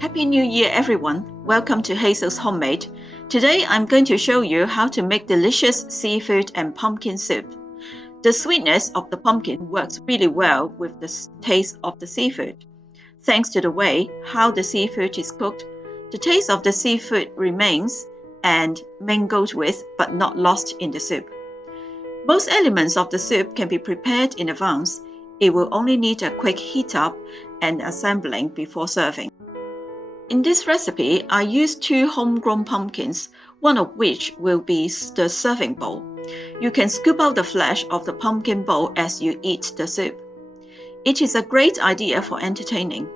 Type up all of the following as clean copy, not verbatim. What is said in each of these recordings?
Happy New Year, everyone! Welcome to Hazel's Homemade. Today I'm going to show you how to make delicious seafood and pumpkin soup. The sweetness of the pumpkin works really well with the taste of the seafood. Thanks to the way how the seafood is cooked, the taste of the seafood remains and mingled with but not lost in the soup. Most elements of the soup can be prepared in advance. It will only need a quick heat up and assembling before serving. In this recipe, I used 2 homegrown pumpkins, one of which will be the serving bowl. You can scoop out the flesh of the pumpkin bowl as you eat the soup. It is a great idea for entertaining.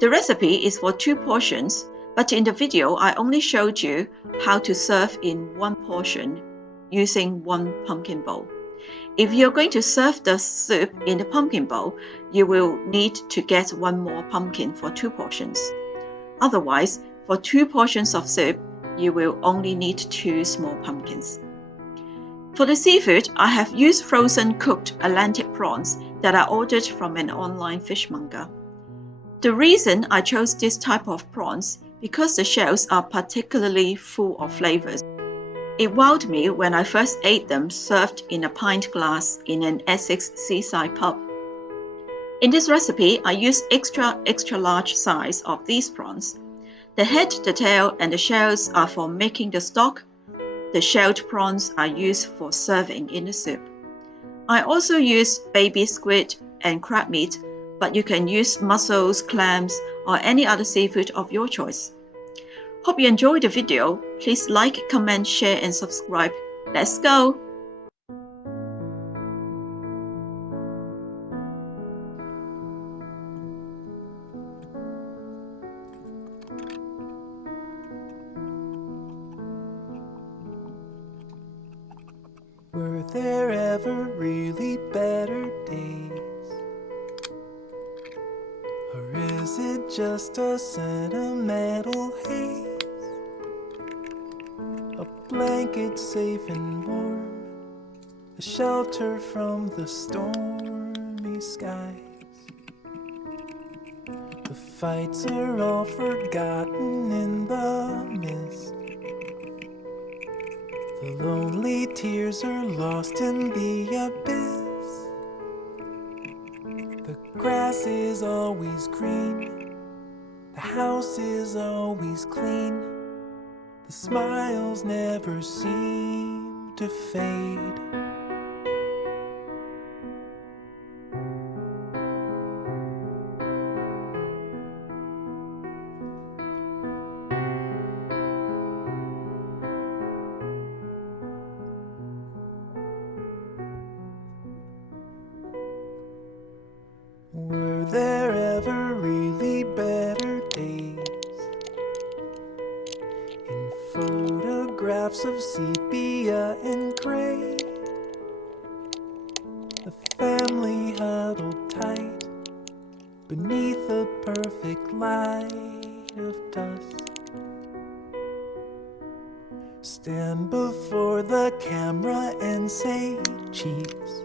The recipe is for 2 portions, but in the video I only showed you how to serve in 1 portion using 1 pumpkin bowl. If you're going to serve the soup in the pumpkin bowl, you will need to get 1 more pumpkin for 2 portions. Otherwise, for 2 portions of soup, you will only need 2 small pumpkins. For the seafood, I have used frozen cooked Atlantic prawns that I ordered from an online fishmonger. The reason I chose this type of prawns because the shells are particularly full of flavors. It wowed me when I first ate them served in a pint glass in an Essex seaside pub. In this recipe, I use extra large size of these prawns. The head, the tail, and the shells are for making the stock. The shelled prawns are used for serving in the soup. I also use baby squid and crab meat, but you can use mussels, clams, or any other seafood of your choice. Hope you enjoyed the video. Please like, comment, share, and subscribe. Let's go! Were there ever really better days? Or is it just a sentimental haze? A blanket safe and warm, a shelter from the stormy skies. The fights are all forgotten in the mist. The lonely tears are lost in the abyss. The grass is always green, the house is always clean. The smiles never seem to fade. Were there ever really better days? In photographs of sepia and gray, the family huddled tight beneath a perfect light of dusk. Stand before the camera and say cheese.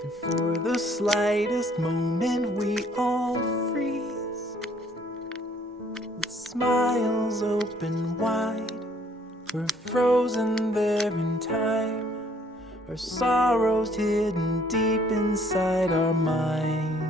And for the slightest moment we all freeze, with smiles open wide. We're frozen there in time, our sorrows hidden deep inside our minds.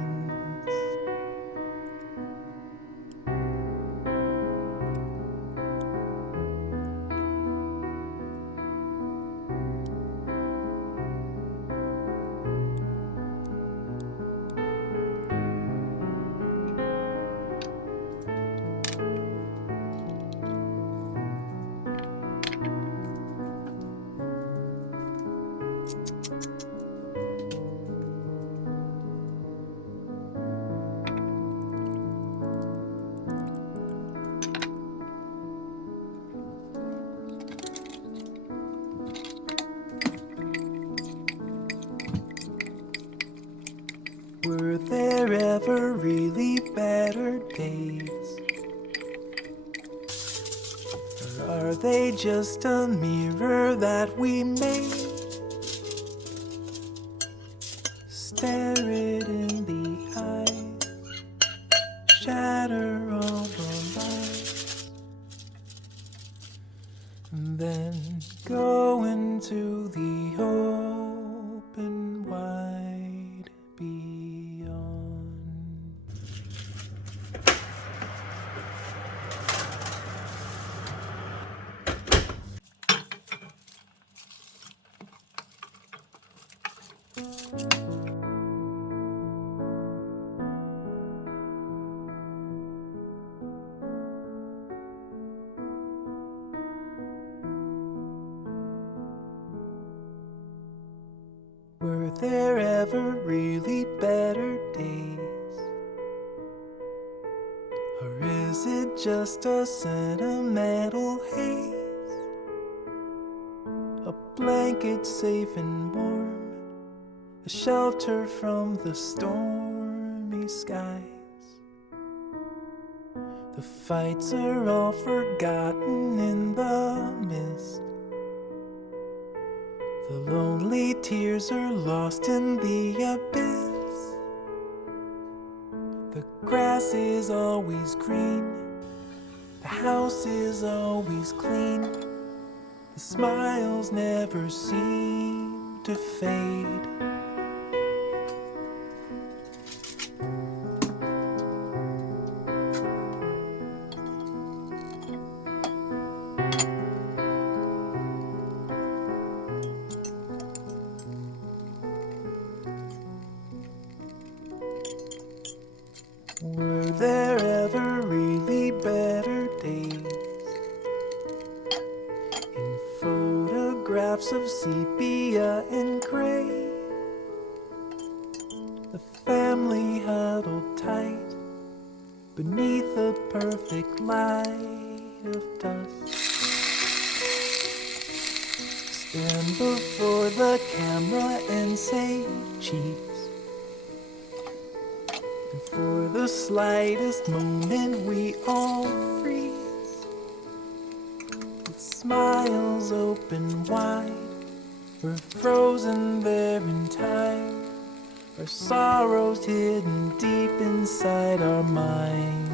Were there ever really better days? Or are they just a mirror that we made? Stare it in the eye shatter all the lights, and then go into the open wide beyond. Were there ever really better days? Or is it just a sentimental haze? A blanket safe and warm, a shelter from the stormy skies. The fights are all forgotten in the mist. The lonely tears are lost in the abyss. The grass is always green, the house is always clean. The smiles never seem to fade. Were there ever really better days? In photographs of sepia and gray, the family huddled tight beneath a perfect light of dusk. Stand before the camera and say cheese. And for the slightest moment we all freeze, with smiles open wide. We're frozen there in time, our sorrows hidden deep inside our minds.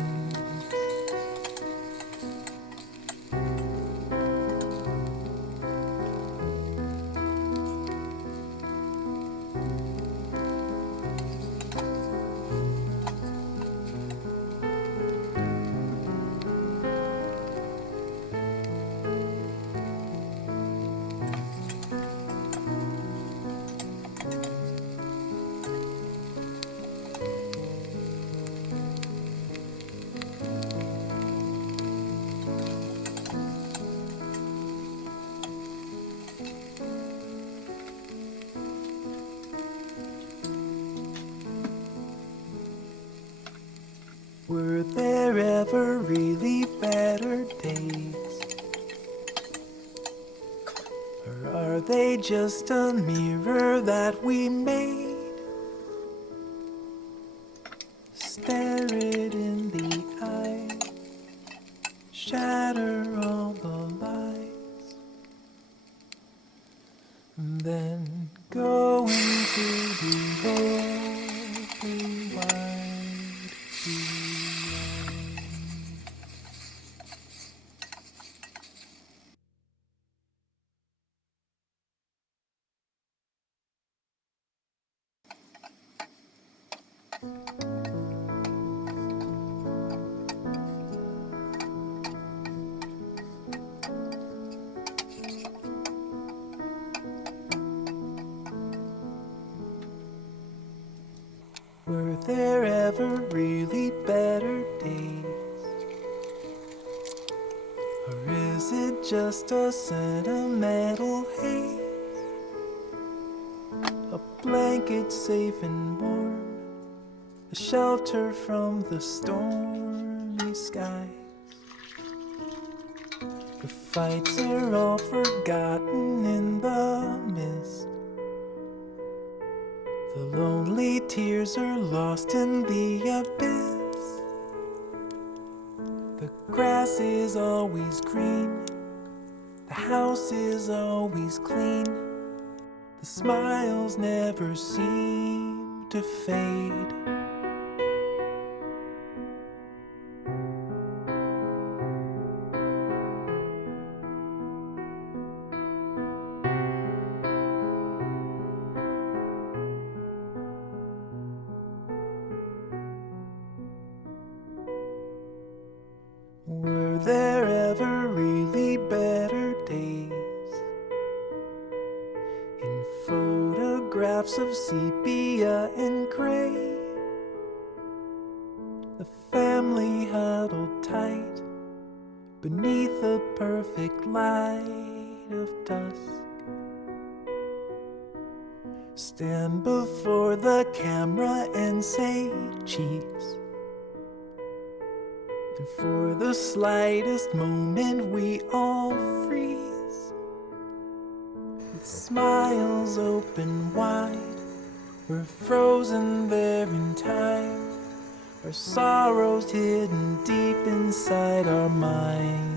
Were there ever really better days? Or are they just a mirror that we made? Stare it in the eye, shatter all the lies, and then go into the open wide beyond. Were there ever really better days? Or is it just a sentimental haze? A blanket safe and warm, a shelter from the stormy skies. The fights are all forgotten in the mist. The lonely tears are lost in the abyss. The grass is always green, the house is always clean. The smiles never seem to fade. there ever really better days? In photographs of sepia and gray, the family huddled tight beneath the perfect light of dusk. Stand before the camera and say cheese. And for the slightest moment we all freeze, with smiles open wide. We're frozen there in time, our sorrows hidden deep inside our minds.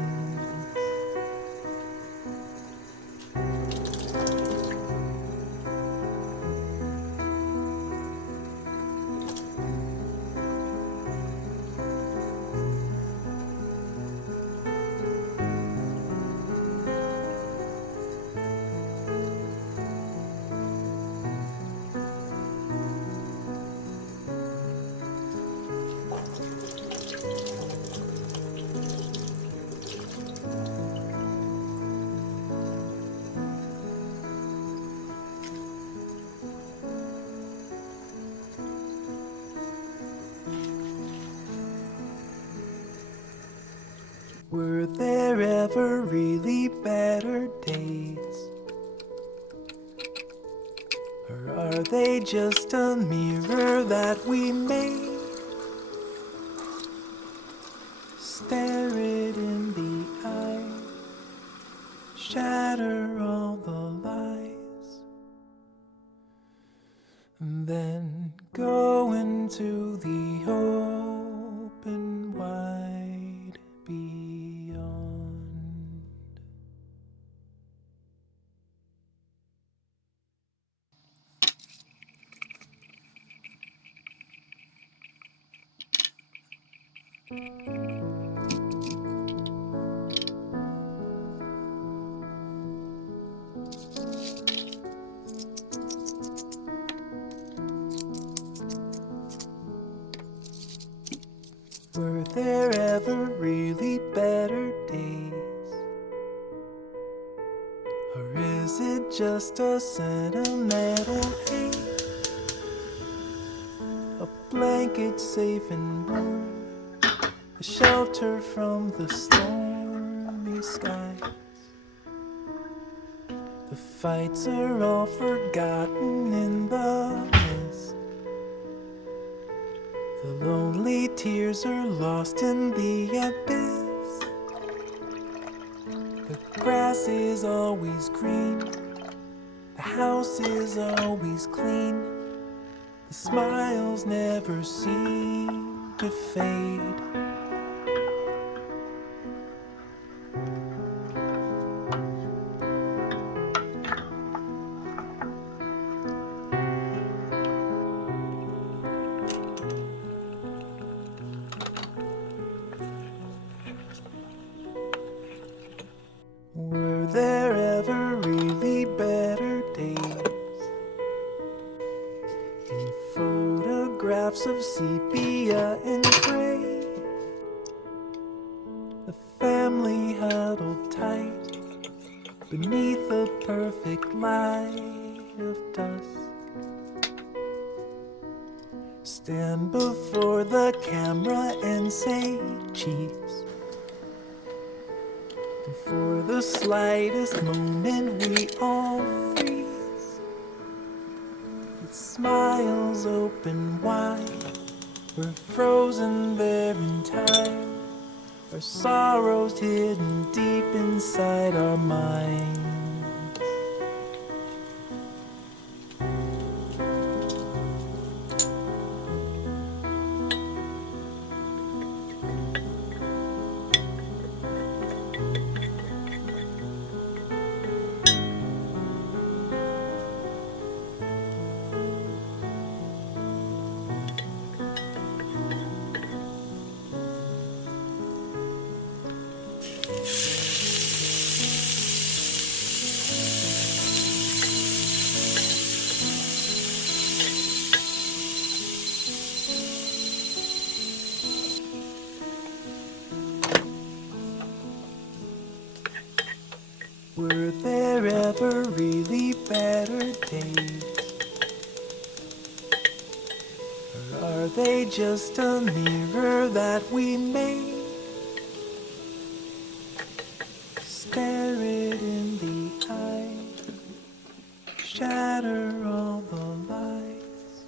Were there ever really better days? Or are they just a mirror that we made? Stare it in the eye, shatter all the lies, and then go into the open wide beyond. Were there ever really better days? Or is it just a sentimental hate? A blanket safe and warm, a shelter from the stormy skies. The fights are all forgotten in the mist. The lonely tears are lost in the abyss. The grass is always green, the house is always clean. The smiles never seem to fade. Were there ever really better days? In photographs of sepia and gray, the family huddled tight beneath the perfect light of dusk. Stand before the camera and say cheese. And for the slightest moment we all freeze, with smiles open wide. We're frozen there in time, our sorrows hidden deep inside our minds. Were there ever really better days? Or are they just a mirror that we made? Stare it in the eye, shatter all the lies,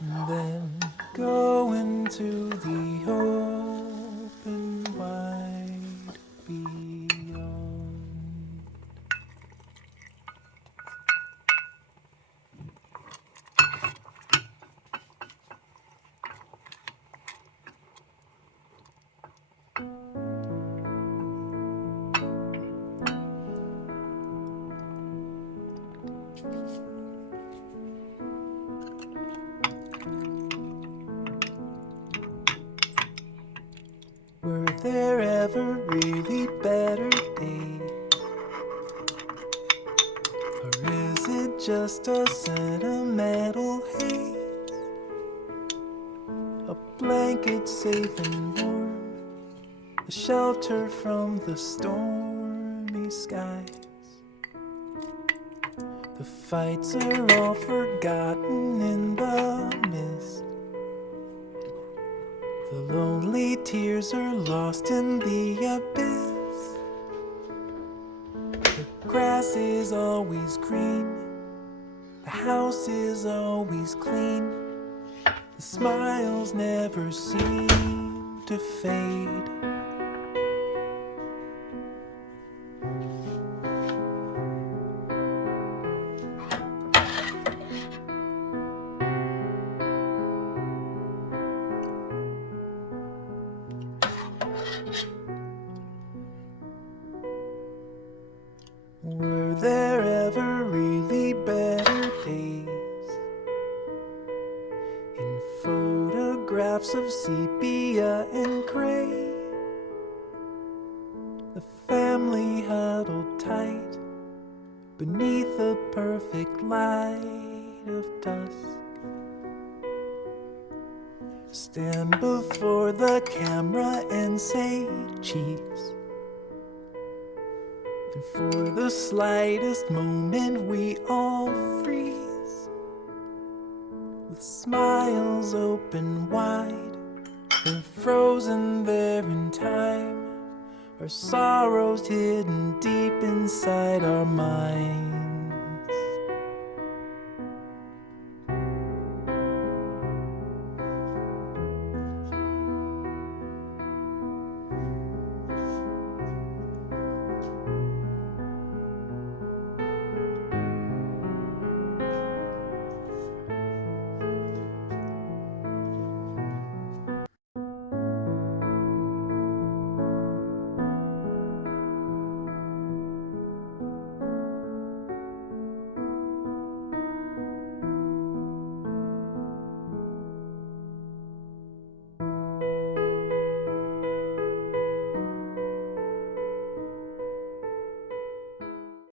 and then go into the open wide beyond. Were there ever really better days? Or is it just a sentimental haze? A blanket safe and warm, a shelter from the stormy skies. The fights are all forgotten in the mist. The lonely tears are lost in the abyss. The grass is always green, the house is always clean. The smiles never seem to fade. Were there ever really better days? In photographs of sepia and gray, the family huddled tight beneath the perfect light of dusk. Stand before the camera and say cheese. And for the slightest moment we all freeze, with smiles open wide. We're frozen there in time, our sorrows hidden deep inside our minds.